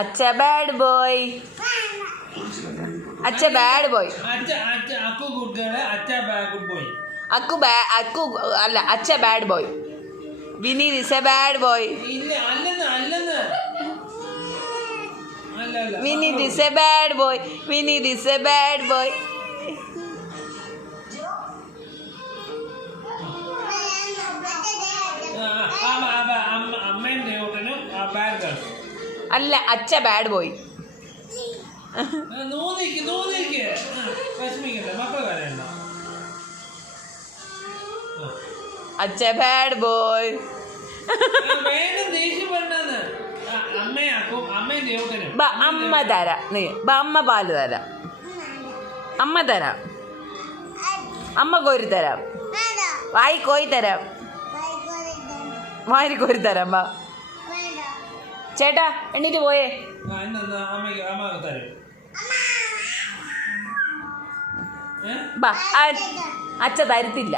അച്ഛ bad boy. അച്ഛ bad boy. അക്കു good girl, അച്ഛ ഗുഡ് ബോയ്. അക്കു അല്ല, അച്ഛ bad boy. Vineeth is A bad boy. ഇല്ല, അല്ലെന്ന്. Vineeth is A bad boy. Vineeth is A bad boy. അമ്മയും ദേവട്ടനും ബാഡ് ഗേൾ. അല്ല, അച്ഛ ബാഡ് ബോയ്. വിഷമിക്കണ്ട, മക്കള് വരണ്ട. അച്ഛ ബാഡ് ബോയ്. വേഗം ദേഷ്യപ്പെടണെന്ന്. അമ്മയും ദേവട്ടനും. അമ്മ തരാം. നീ അമ്മ പാല് തരാം. അമ്മ തരാം. അമ്മ കോരി തരാം. വായി കോരി തരാം. വാരി കോരി തരാം. വാ ചേട്ടാ, എണ്ണീറ്റ് പോയേ. അമ്മ തരും. ബാ, അച്ഛ തരത്തില്ല.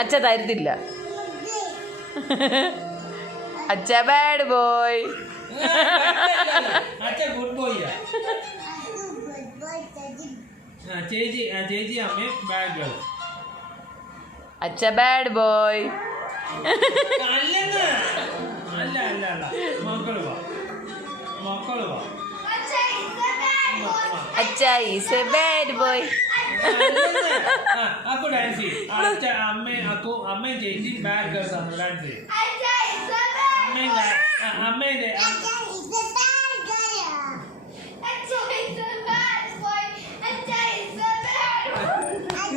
അച്ഛ തരത്തില്ല. അച്ഛ ബാഡ് ബോയ്. അച്ഛ ഗുഡ് ബോയ്. ചേച്ചി അമ്മയും ബാഡ് ഗേൾ. അച്ഛ ബാഡ് ബോയ്. അല്ല മക്കള് വാ. അച്ഛ is A bad boy. Akku dance ചെയ്യും. അമ്മയും ചേച്ചി ബാഡ് ഗേൾസ് ആണ് ഡാൻസ് ചെയ്യും. അമ്മേന്റെ